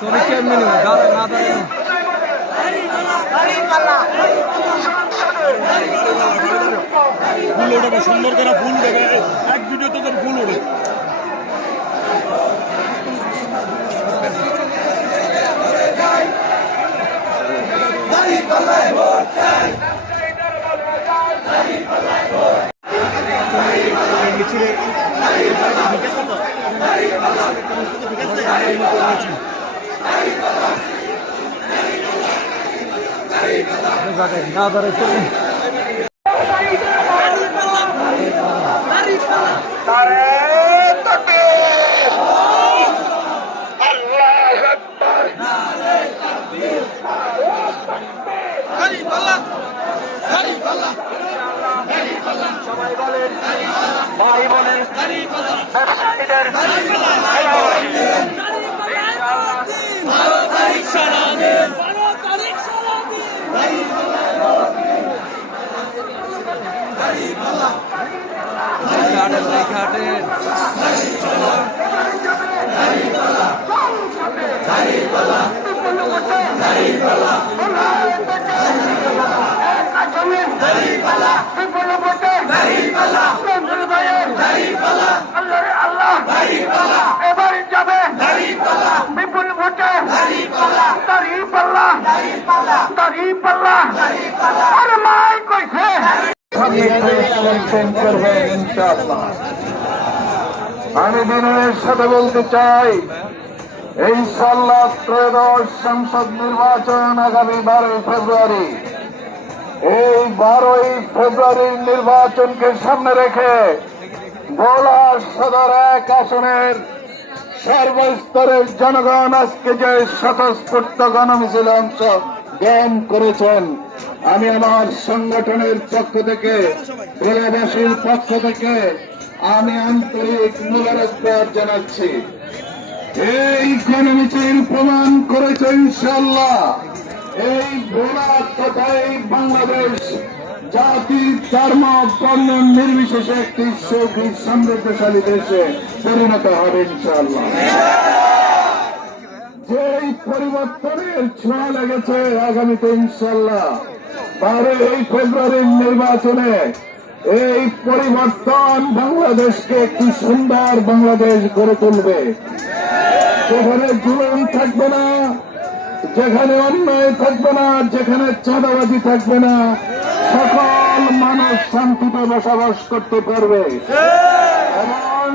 তবে কেমনি নেব গাড়ি না দাঁড়ানো ফুল ওঠে সুন্দর করে ফুল দেবে এক ভিডিও তোদের ফুল ওঠে না দাঁড়াইছে সবাই বলেন ভাই বলেন ব্যবসায়ীদের এবার যাবে বিপুল ভোটে দাঁড়িপাল্লা আর মাই কইছে আমি বিনয়ের সাথে বলতে চাই ইনশাআল্লাহ ত্রয়োদশ সংসদ নির্বাচন আগামী 12 ফেব্রুয়ারি এই 12 ফেব্রুয়ারির নির্বাচনকে সামনে রেখে ভোলা সদর 1 আসনের সর্বস্তরের জনগণ আজকে যে স্বতঃস্ফূর্ত গণমিছিলে অংশগ্রহণ করেছেন আমি আমার সংগঠনের পক্ষ থেকে ভোলাবাসীর পক্ষ থেকে আমি আন্তরিক মোবারকবাদ জানাচ্ছি। এই গণমিছিল প্রমাণ করেছে ইনশাআল্লাহ এই ভোলা তথা এই বাংলাদেশ জাতি ধর্ম বর্ণ নির্বিশেষে একটি সুখী সমৃদ্ধশালী দেশে পরিণত হবে ইনশাআল্লাহ। যেই পরিবর্তনের ছোঁয়া লেগেছে আগামীতে ইনশাআল্লাহ 12 ফেব্রুয়ারির নির্বাচনে এই পরিবর্তন বাংলাদেশকে একটি সুন্দর বাংলাদেশ গড়ে তুলবে, যেখানে জুলুম থাকবে না, যেখানে অন্যায় থাকবে না, যেখানে চাঁদাবাজি থাকবে না, সকল মানুষ শান্তিতে বসবাস করতে পারবে এবং